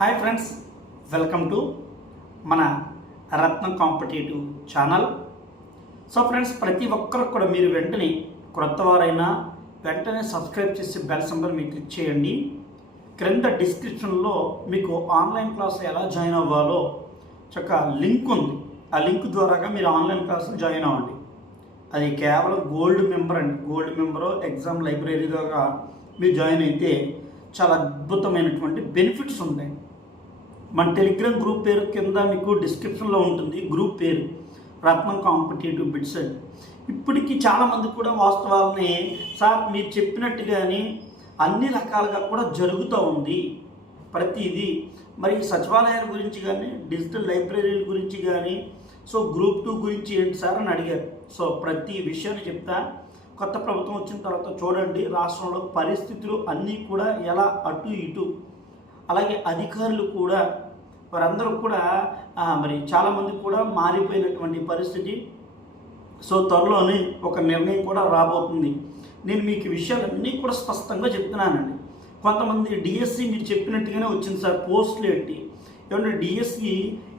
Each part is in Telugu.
హాయ్ ఫ్రెండ్స్ వెల్కమ్ టు మన Ratnam competitive channel. So friends ప్రతి ఒక్కరికి కూడా మీరు వెంటనే క్రొత్త వారైనా వెంటనే సబ్స్క్రైబ్ చేసి బెల్ సింబల్ మీకు క్లిక్ చేయండి క్రింద డిస్క్రిప్షన్లో మీకు ఆన్లైన్ క్లాస్ ఎలా జాయిన్ అవ్వాలో చక్క లింక్ ఉంది. ఆ లింక్ ద్వారాగా మీరు ఆన్లైన్ క్లాసులు జాయిన్ అవ్వండి. అది కేవలం గోల్డ్ మెంబర్ అండి. గోల్డ్ మెంబరు ఎగ్జామ్ లైబ్రరీ ద్వారా మీరు జాయిన్ అయితే చాలా అద్భుతమైనటువంటి బెనిఫిట్స్ ఉంటాయి. మన టెలిగ్రామ్ గ్రూప్ పేరు కింద మీకు డిస్క్రిప్షన్లో ఉంటుంది గ్రూప్ పేరు. రత్నం కాంపిటేటివ్ బిట్స్ అని. ఇప్పటికీ చాలామంది కూడా వాస్తవాలని సార్ మీరు చెప్పినట్టుగానే అన్ని రకాలుగా కూడా జరుగుతూ ఉంది ప్రతిదీ. మరి సచివాలయాల గురించి కానీ డిజిటల్ లైబ్రరీల గురించి కానీ సో గ్రూప్ టూ గురించి ఏంటి సార్ అని అడిగారు. సో ప్రతి విషయాన్ని చెప్తా. కొత్త ప్రభుత్వం వచ్చిన తర్వాత చూడండి రాష్ట్రంలో పరిస్థితులు అన్నీ కూడా ఎలా అటు ఇటు. అలాగే అధికారులు కూడా వారందరూ కూడా మరి చాలామంది కూడా మారిపోయినటువంటి పరిస్థితి. సో త్వరలోనే ఒక నిర్ణయం కూడా రాబోతుంది. నేను మీకు విషయాలన్నీ కూడా స్పష్టంగా చెప్తున్నానండి. కొంతమంది డిఎస్సి మీరు చెప్పినట్టుగానే వచ్చింది సార్ పోస్టులు ఏంటి? ఏమంటే డిఎస్సి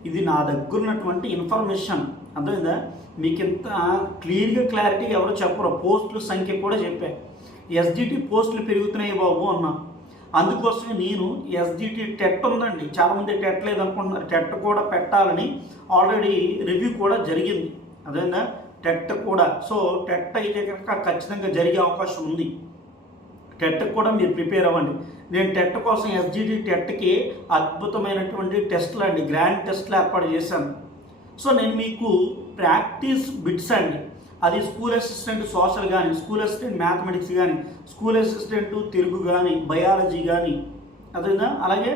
ఇది నా దగ్గర ఉన్నటువంటి ఇన్ఫర్మేషన్. అర్థమైందా? మీకు ఇంత క్లియర్గా క్లారిటీ ఎవరు చెప్పరు. పోస్టుల సంఖ్య కూడా చెప్పా. ఎస్డిటి పోస్టులు పెరుగుతున్నాయి బాబు అన్నా. అందుకోసమే నేను ఎస్డిటి టెట్ ఉందండి. చాలామంది టెట్ లేదనుకుంటున్నారు. టెట్ కూడా పెట్టాలని ఆల్రెడీ రివ్యూ కూడా జరిగింది. అదేనా? టెట్ కూడా. సో టెట్ అయితే కనుక ఖచ్చితంగా జరిగే అవకాశం ఉంది. టెట్ కూడా మీరు ప్రిపేర్ అవ్వండి. నేను టెట్ కోసం ఎస్జిటి టెట్కి అద్భుతమైనటువంటి టెస్ట్లు అండి. గ్రాండ్ టెస్ట్లు ఏర్పాటు చేశాను. సో నేను మీకు ప్రాక్టీస్ బిట్స్ అండి. అది స్కూల్ అసిస్టెంట్ సోషల్ కానీ స్కూల్ అసిస్టెంట్ మ్యాథమెటిక్స్ కానీ స్కూల్ అసిస్టెంట్ తెలుగు కానీ బయాలజీ కానీ అదేవిధంగా అలాగే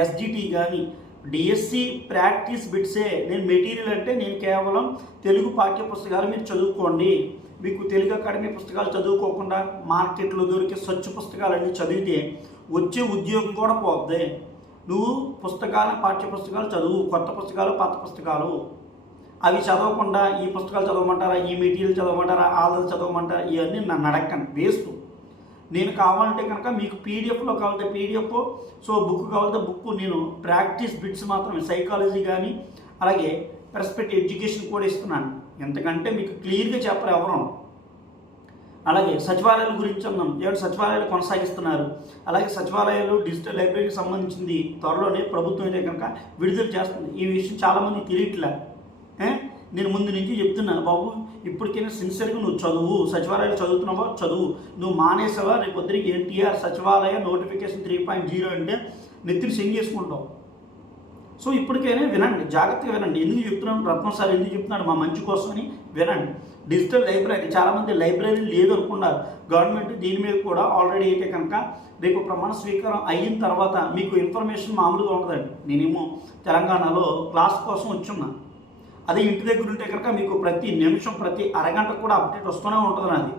ఎస్జిటి కానీ డిఎస్సి ప్రాక్టీస్ బిట్సే. నేను మెటీరియల్ అంటే నేను కేవలం తెలుగు పాఠ్య పుస్తకాలు మీరు చదువుకోండి. మీకు తెలుగు అకాడమీ పుస్తకాలు చదువుకోకుండా మార్కెట్లో దొరికే స్వచ్ఛ పుస్తకాలన్నీ చదివితే వచ్చే ఉద్యోగం కూడా పోద్ది. నువ్వు పుస్తకాలు పాఠ్య పుస్తకాలు చదువు కొత్త పుస్తకాలు పాత పుస్తకాలు. అవి చదవకుండా ఈ పుస్తకాలు చదవమంటారా ఈ మెటీరియల్ చదవమంటారా ఆల్రెడీ చదవమంటారా ఇవన్నీ నన్ను అడగండి వేస్ట్. నేను కావాలంటే కనుక మీకు పీడిఎఫ్లో కావాలంటే పీడిఎఫ్ సో బుక్ కావాలంటే బుక్ నేను ప్రాక్టీస్ బిట్స్ మాత్రమే సైకాలజీ కానీ అలాగే పర్స్పెక్టివ్ ఎడ్యుకేషన్ కూడా ఇస్తున్నాను. ఎంతకంటే మీకు క్లియర్గా చెప్పరు ఎవరు. అలాగే సచివాలయాల గురించి అన్నాం ఏడు సచివాలయాలు కొనసాగిస్తున్నారు. అలాగే సచివాలయాలు డిజిటల్ లైబ్రరీకి సంబంధించింది త్వరలోనే ప్రభుత్వం అయితే కనుక విడుదల చేస్తుంది. ఈ విషయం చాలామంది తెలియట్లే. నేను ముందు నుంచి చెప్తున్నాను బాబు ఇప్పటికైనా సిన్సియర్గా నువ్వు చదువు సచివాలయాలు చదువుతున్నావా? చదువు. నువ్వు మానేసావా? రేపు పొద్దురికి ఎన్టీఆర్ సచివాలయ నోటిఫికేషన్ త్రీ పాయింట్ జీరో అంటే నెత్తిని సెండ్ చేసుకుంటావు సో ఇప్పటికైనా వినండి జాగ్రత్తగా వినండి. ఎందుకు చెప్తున్నాను? రత్నం సార్ ఎందుకు చెప్తున్నాడు? మా మంచి కోసమని వినండి. డిజిటల్ లైబ్రరీ చాలామంది లైబ్రరీ లేదు అనుకున్నారు. గవర్నమెంట్ దీని మీద కూడా ఆల్రెడీ అయితే కనుక రేపు ప్రమాణ స్వీకారం అయిన తర్వాత మీకు ఇన్ఫర్మేషన్ మామూలుగా ఉండదండి. నేనేమో తెలంగాణలో క్లాస్ కోసం వచ్చున్నాను అదే ఇంటి దగ్గర ఉంటే కనుక మీకు ప్రతి నిమిషం ప్రతి అరగంట కూడా అప్డేట్ వస్తూనే ఉంటుంది నాది.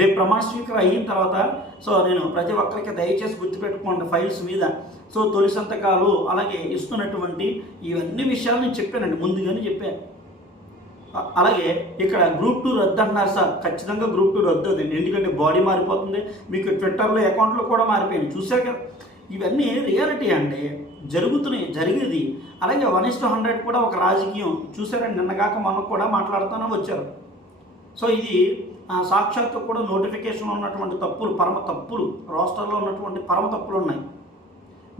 రేపు ప్రమాణ స్వీకారం అయిన తర్వాత సో నేను ప్రతి ఒక్కరికి దయచేసి గుర్తుపెట్టుకోండి ఫైల్స్ మీద. సో తొలి సంతకాలు అలాగే ఇస్తున్నటువంటి ఇవన్నీ విషయాలు నేను చెప్పానండి ముందుగానే చెప్పాను అలాగే ఇక్కడ గ్రూప్ టూ రద్దు అంటున్నారు సార్. ఖచ్చితంగా గ్రూప్ టూ రద్దు అవుతుంది ఎందుకంటే బాడీ మారిపోతుంది మీకు ట్విట్టర్లో అకౌంట్లో కూడా మారిపోయింది చూసాక ఇవన్నీ రియాలిటీ అండి. జరుగుతున్నాయి జరిగేది. అలాగే వన్ ఇస్ హండ్రెడ్ కూడా ఒక రాజకీయం. చూసారండి నిన్నగాక మనకు కూడా మాట్లాడుతూనే వచ్చారు. సో ఇది ఆ, సాక్షాత్తు కూడా నోటిఫికేషన్ ఉన్నటువంటి తప్పులు పరమ తప్పులు రోస్టర్లో ఉన్నటువంటి పరమ తప్పులు ఉన్నాయి.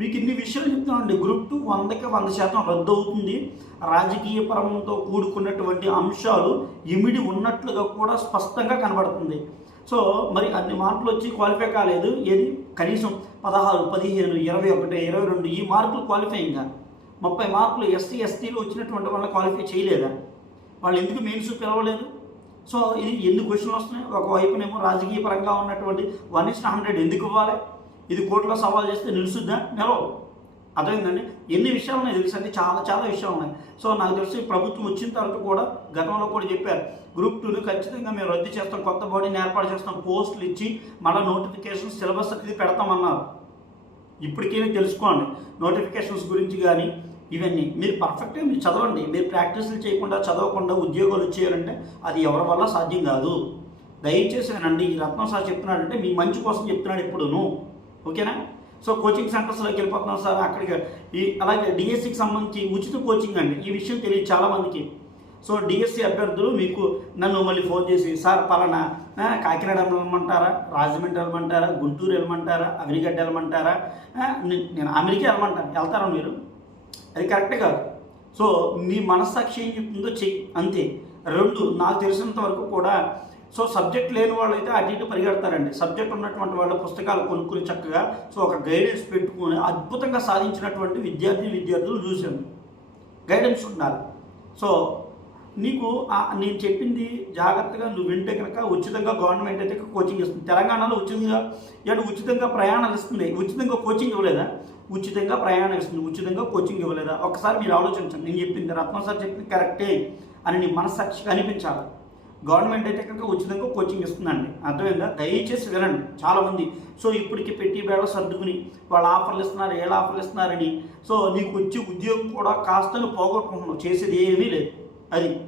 మీకు ఇన్ని విషయాలు చెప్తానండి గ్రూప్ టూ వందకి వంద శాతం రద్దు అవుతుంది రాజకీయ పరంతో కూడుకున్నటువంటి అంశాలు ఇమిడి ఉన్నట్లుగా కూడా స్పష్టంగా కనబడుతుంది. సో మరి అన్ని మార్కులు వచ్చి క్వాలిఫై కాలేదు. ఏది? కనీసం పదహారు పదిహేను ఇరవై ఒకటి ఇరవై రెండు ఈ మార్కులు క్వాలిఫైయింగ్గా ముప్పై మార్కులు ఎస్టీ ఎస్టీలు వచ్చినటువంటి వాళ్ళని క్వాలిఫై చేయలేదా? వాళ్ళు ఎందుకు మెయిన్స్ పిలవలేదు? సో ఇది ఎన్ని క్వశ్చన్లు వస్తున్నాయి? ఒకవైపునేమో రాజకీయ పరంగా ఉన్నటువంటి వన్ ఇస్ హండ్రెడ్ ఎందుకు ఇవ్వాలి? ఇది కోర్టులో సవాల్ చేస్తే నిలుస్తుందా? నిలవదు. అర్థమైందండి? ఎన్ని విషయాలు ఉన్నాయి తెలుసండి చాలా చాలా విషయాలు ఉన్నాయి. సో నాకు తెలిసి ప్రభుత్వం వచ్చిన తర్వాత కూడా గతంలో కూడా చెప్పారు. గ్రూప్ టూను ఖచ్చితంగా మేము రద్దు చేస్తాం కొత్త బాడీని ఏర్పాటు చేస్తాం పోస్టులు ఇచ్చి మళ్ళీ నోటిఫికేషన్ సిలబస్ అనేది పెడతామన్నారు. ఇప్పటికైనా తెలుసుకోండి. నోటిఫికేషన్స్ గురించి కానీ ఇవన్నీ. మీరు పర్ఫెక్ట్గా మీరు చదవండి. మీరు ప్రాక్టీసులు చేయకుండా చదవకుండా ఉద్యోగాలు వచ్చేయాలంటే అది ఎవరి వల్ల సాధ్యం కాదు. దయచేసి వినండి. ఈ రత్నం సార్ చెప్తున్నాడంటే మీ మంచి కోసం చెప్తున్నాడు ఇప్పుడును. ఓకేనా? సో కోచింగ్ సెంటర్స్లోకి వెళ్ళిపోతున్నాం సార్. అక్కడికి ఈ అలాగే డిఎస్సికి సంబంధించి ఉచిత కోచింగ్ అండి. ఈ విషయం తెలియదు చాలామందికి సో డిఎస్సి అభ్యర్థులు మీకు నన్ను మళ్ళీ ఫోన్ చేసి సార్ పలానా కాకినాడ వెళ్ళమంటారా? రాజమండ్రి వెళ్ళమంటారా? గుంటూరు వెళ్ళమంటారా? అవినిగడ్డ వెళ్ళమంటారా? నేను అమెరికా వెళ్ళమంటాను వెళ్తారా మీరు? అది కరెక్ట్ కాదు. సో మీ మనస్సాక్షి ఏం చెప్తుందో చెయ్యి అంతే. రెండు నాకు తెలిసినంత వరకు కూడా సో సబ్జెక్ట్ లేని వాళ్ళు అయితే అటు ఇటు పరిగెడతారండి. సబ్జెక్ట్ ఉన్నటువంటి వాళ్ళ పుస్తకాలు కొనుక్కుని చక్కగా సో ఒక గైడెన్స్ పెట్టుకుని అద్భుతంగా సాధించినటువంటి విద్యార్థి విద్యార్థులు చూశాను. గైడెన్స్ ఉండాలి. సో నీకు నేను చెప్పింది జాగ్రత్తగా నువ్వు వింటే కనుక ఉచితంగా గవర్నమెంట్ అయితే కోచింగ్ ఇస్తుంది. తెలంగాణలో ఉచితంగా ఇటు ఉచితంగా ప్రయాణాలు ఇస్తుంది ఉచితంగా కోచింగ్ ఇవ్వలేదా? ఉచితంగా ప్రయాణం ఇస్తుంది. ఉచితంగా కోచింగ్ ఇవ్వలేదా? ఒకసారి మీరు ఆలోచించండి. నేను చెప్పింది రత్న సార్ చెప్పింది కరెక్టే అని నీ మనస్సాక్షిగా అనిపించాలి? గవర్నమెంట్ అయితే కనుక ఉచితంగా కోచింగ్ ఇస్తుందండి. అర్థమైందా? దయచేసి వినండి. చాలామంది సో ఇప్పటికి పెట్టి బేడ సర్దుకుని వాళ్ళు ఆఫర్లు ఇస్తున్నారు ఏళ్ళ ఆఫర్లు ఇస్తున్నారని సో నీకు వచ్చే ఉద్యోగం కూడా కాస్త పోగొట్టుకుంటున్నావు. చేసేది ఏమీ లేదు. అది